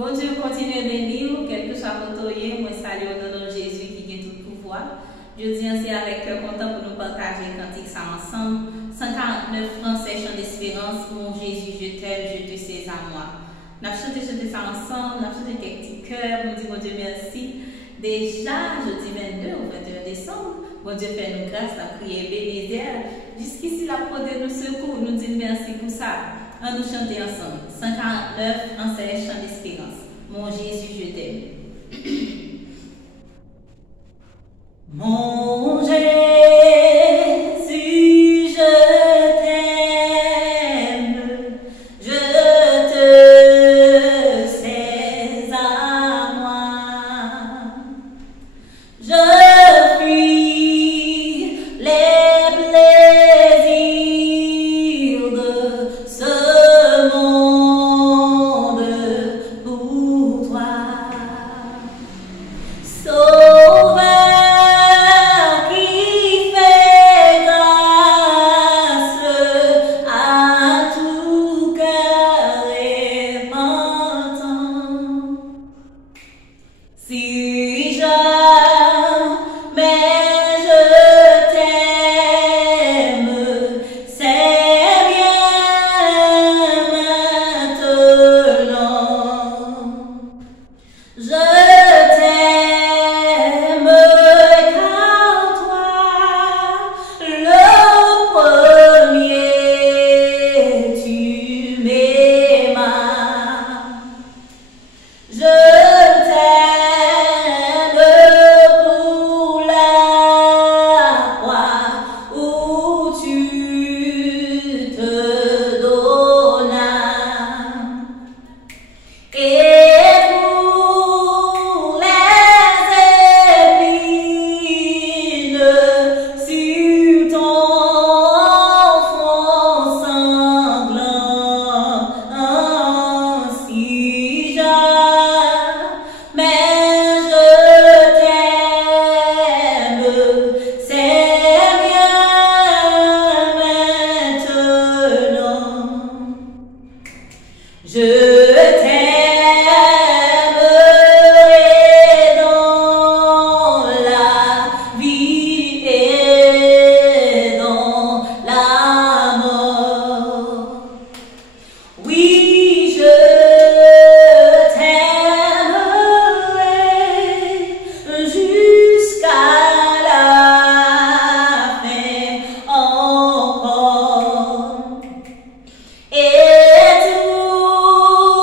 Bon Dieu, continue à bénir, quel que soit votre oeil, moi salue au nom de Jésus qui a tout pouvoir. Je dis ainsi avec cœur content pour nous partager le cantique ça ensemble. 149 français, chant d'espérance, mon Jésus, je t'aime, je te sais à moi. Nous avons chanté ça ensemble, nous avons chanté quelques petits cœurs, nous disons, mon Dieu, merci. Déjà, jeudi 22 au 21 décembre, bon Dieu fait nous grâce, nous prier bénédère. Jusqu'ici, la prône nous secours, nous disons merci pour ça. On nous chanter ensemble. 149 français, chant d'espérance. Mon Jésus, je t'aime. Mon Jésus, je t'aime, je te sais à moi. Je fuis les plaisirs de ce monde pour toi. Si jamais je t'aime, c'est bien maintenant. Je t'aime car toi, le premier, tu m'aimas. Et tout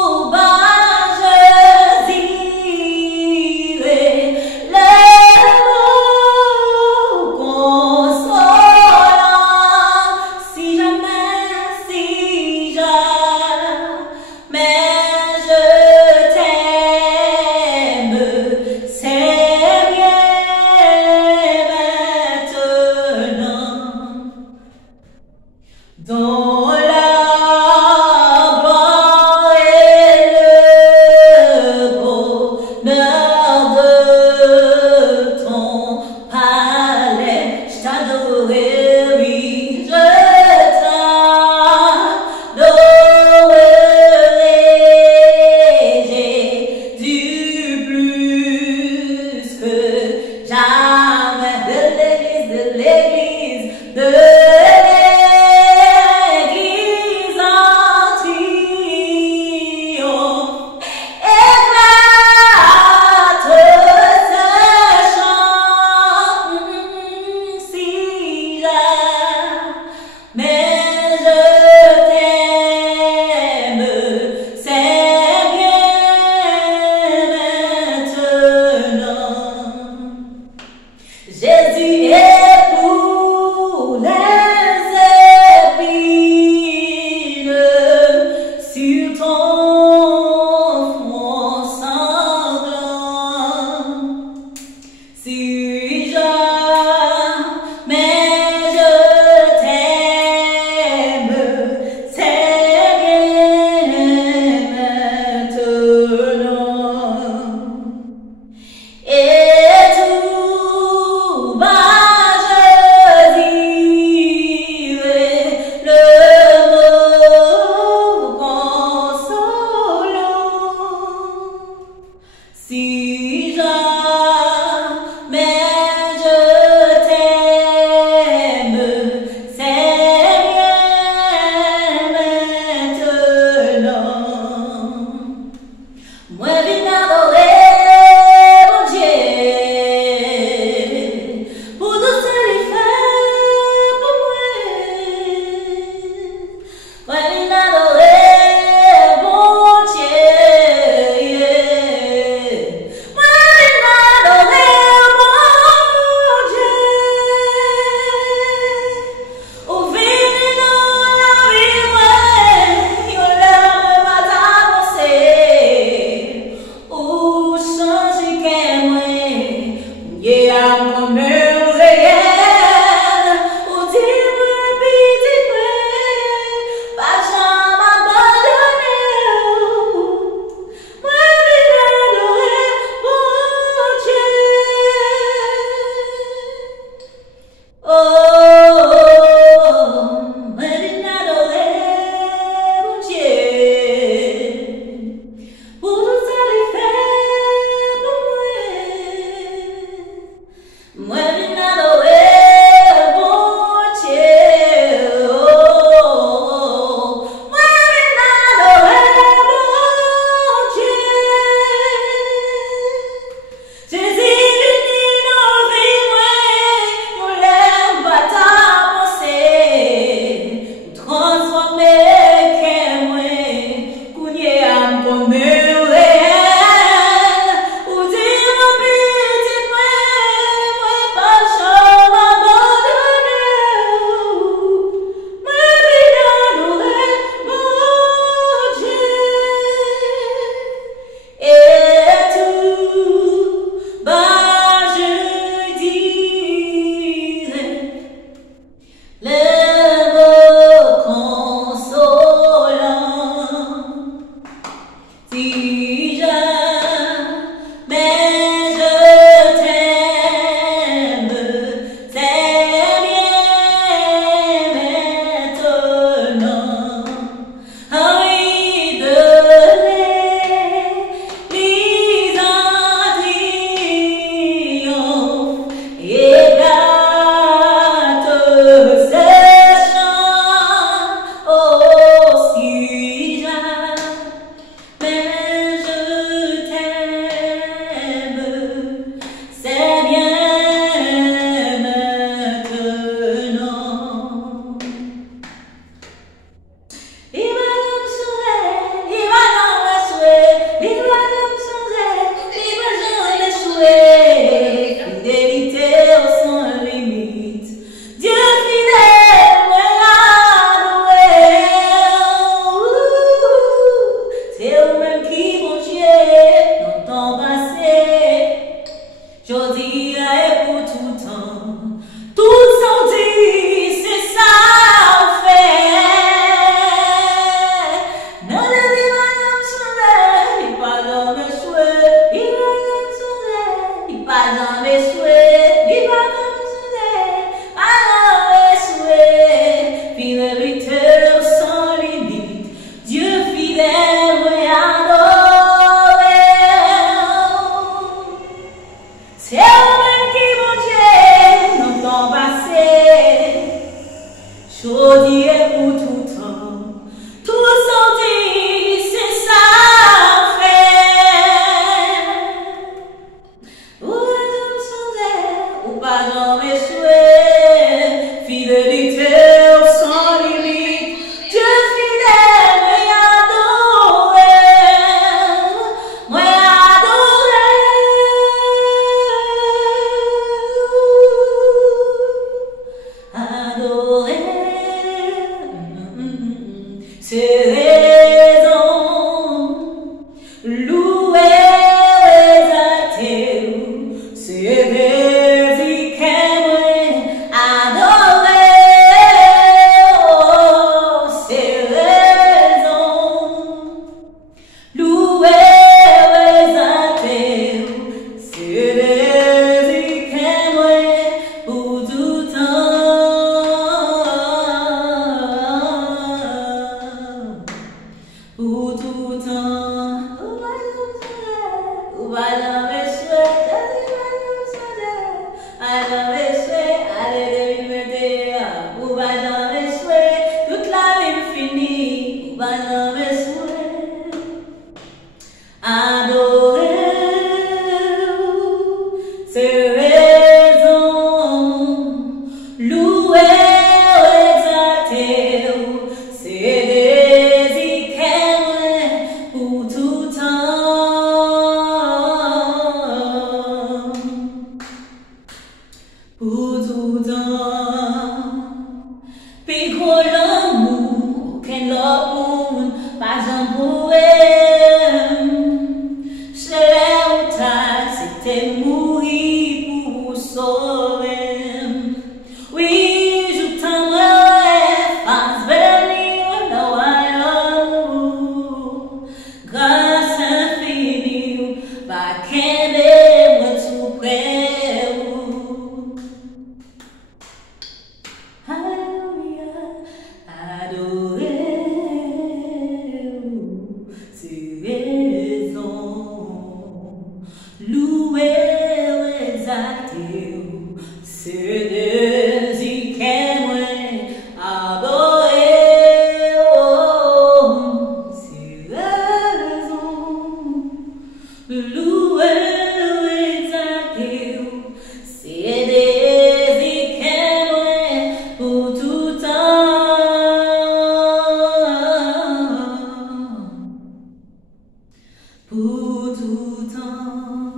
pour tout temps.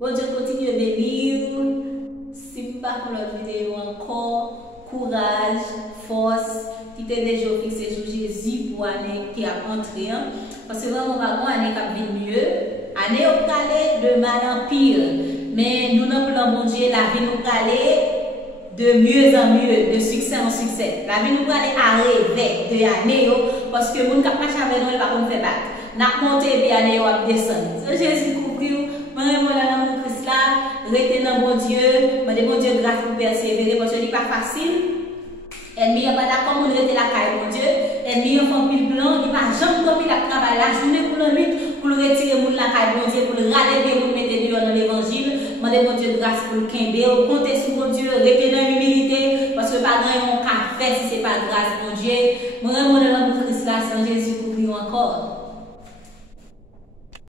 Bon Dieu continue de bénir. Si vous pas pour notre vidéo encore, courage, force, qui t'est déjà fixé sur Jésus pour l'année qui a entré. Parce que vraiment, pas année qui a vu mieux. Année au calé de mal en pire. Mais nous, dans le plan bon Dieu, la vie nous calé de mieux en mieux, de succès en succès. La vie nous calé à rêver de l'année parce que nous ne pouvons pas avec nous, pas comme faire battre. N'a monté et année à descendre. Jésus couvre, moi dans mon Christ là, restez dans bon Dieu, mais bon Dieu grâce pour persévérer parce que ce n'est pas facile. Ennemi n'a pas d'accord pour rester la caille mon Dieu. Ennemi a fait pile blanc, il n'a jamais dormi la travail la journée pour la nuit pour retirer mon la caille mon Dieu, pour le râler bien pour mettre Dieu dans l'évangile. Demandez mon Dieu grâce pour le quimber, comptez sur mon Dieu, restez dans l'humilité parce que pas grand on qu'a fait si c'est pas grâce mon Dieu. Moi dans mon Christ là, sans Jésus couvrir encore.